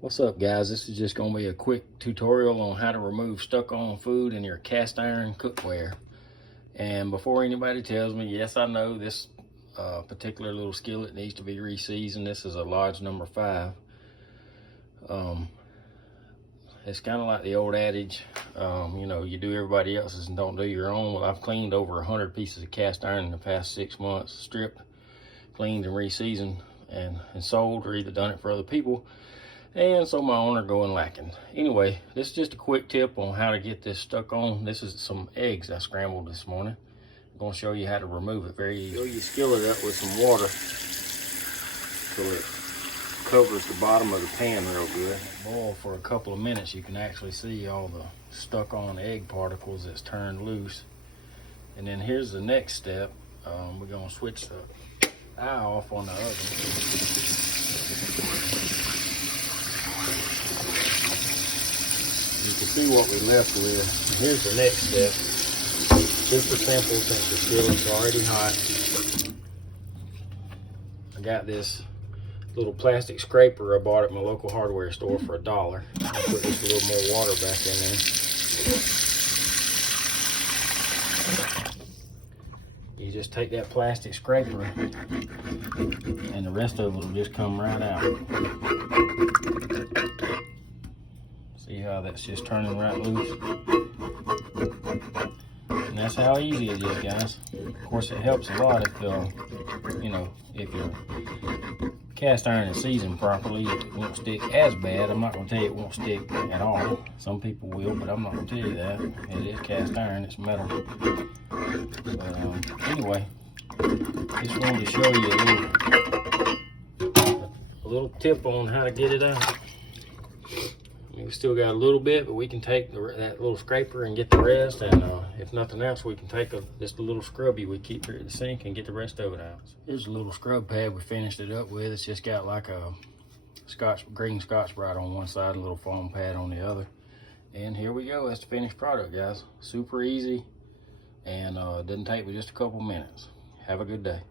What's up, guys? This is just going to be a quick tutorial on how to remove stuck-on food in your cast iron cookware. And before anybody tells me, yes, I know this particular little skillet needs to be reseasoned. This is a large number 5. It's kind of like the old adage, you know, you do everybody else's and don't do your own. Well, I've cleaned over 100 pieces of cast iron in the past 6 months, stripped, cleaned, and reseasoned, and sold, or either done it for other people. And so my owner going lacking. Anyway, this is just a quick tip on how to get this stuck on. This is some eggs I scrambled this morning. I'm going to show you how to remove it very easy. Fill your skillet up with some water so it covers the bottom of the pan real good. Boil for a couple of minutes. You can actually see all the stuck on egg particles that's turned loose. And then here's the next step. We're going to switch the eye off on the oven. You can see what we left with. Here's the next step. Super simple since the skillet's already hot. I got this little plastic scraper I bought at my local hardware store for $1. I put just a little more water back in there. You just take that plastic scraper and the rest of it will just come right out. See how that's just turning right loose? And that's how easy it is, guys. Of course, it helps a lot if, you know, if your cast iron is seasoned properly, it won't stick as bad. I'm not going to tell you it won't stick at all. Some people will, but I'm not going to tell you that. It is cast iron, it's metal. But anyway, just wanted to show you a little tip on how to get it out. We still got a little bit, but we can take that little scraper and get the rest. And if nothing else, we can take just a little scrubby we keep here at the sink and get the rest of it out. Here's a little scrub pad we finished it up with. It's just got like a green Scotch-Brite on one side, a little foam pad on the other. And here we go. That's the finished product, guys. Super easy, and it doesn't take but just a couple minutes. Have a good day.